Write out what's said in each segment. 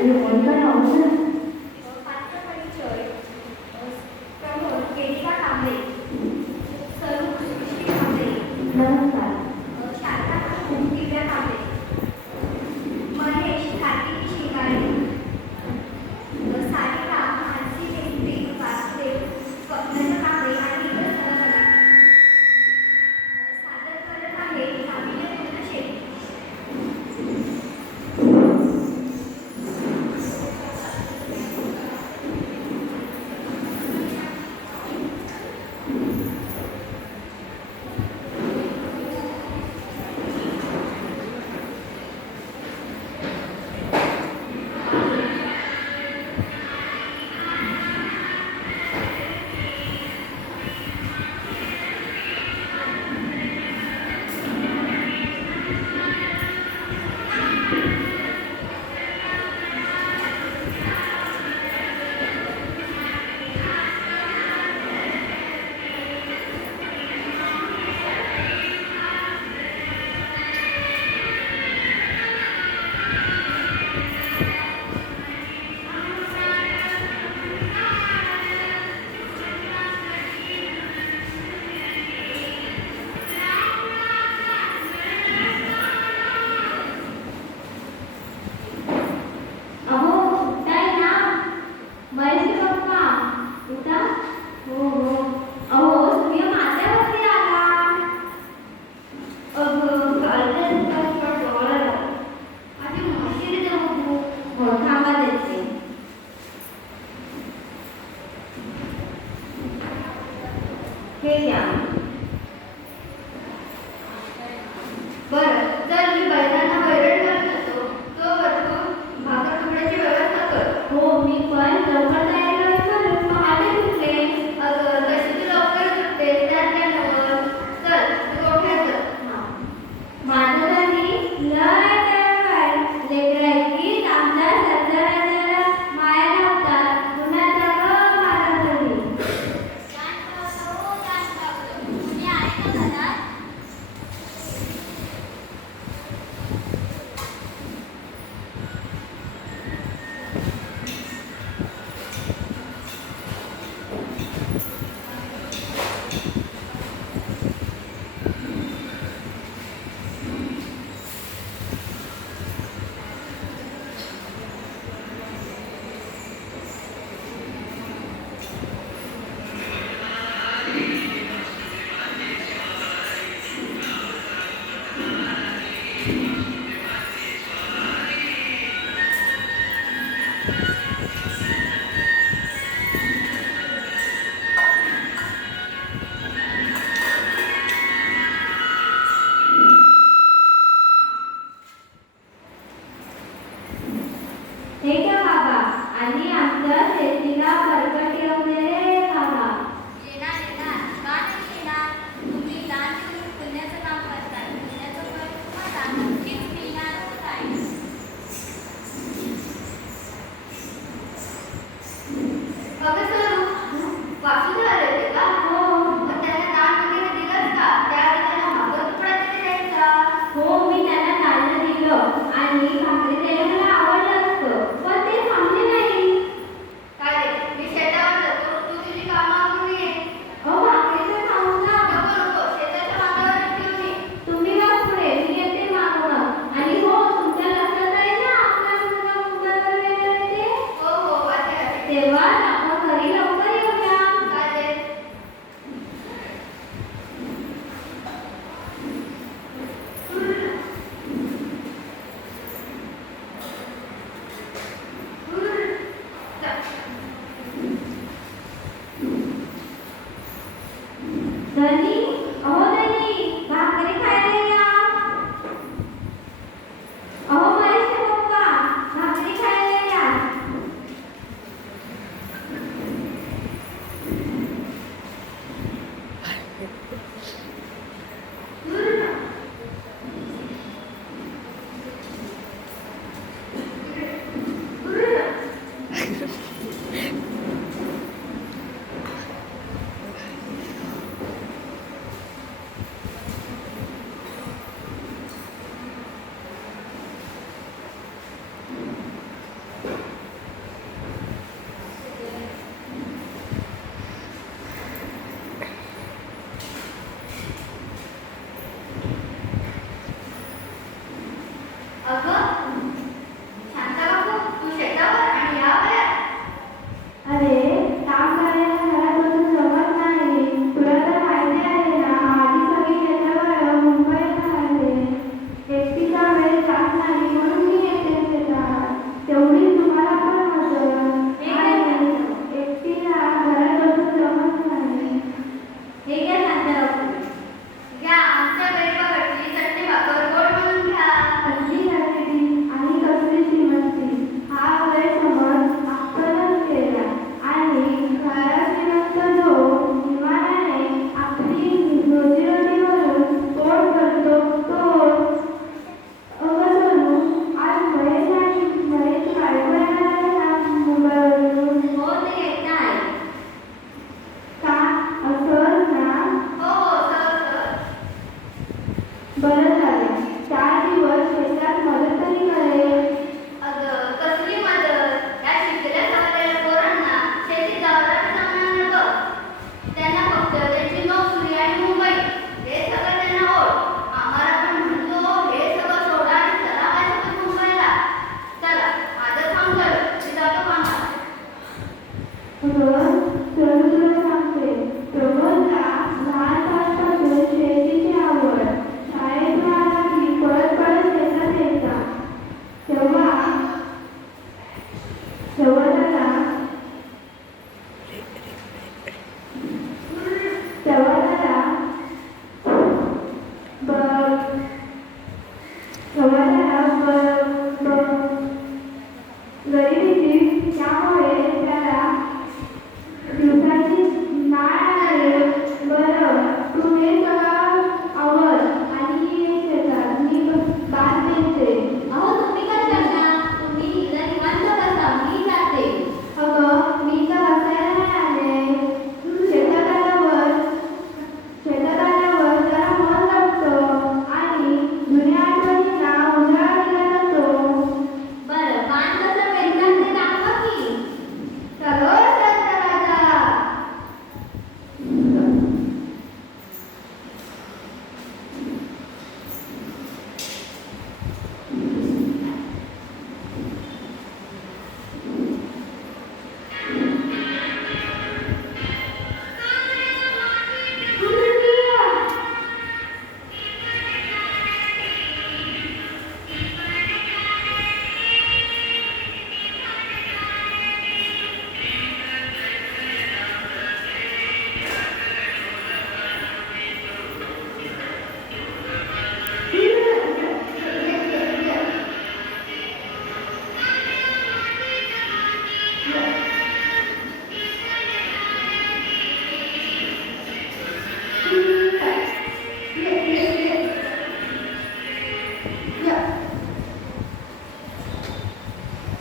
இது ஒன்பது आणि आमच्या शेतीला 哪里？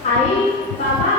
Arif, Bapak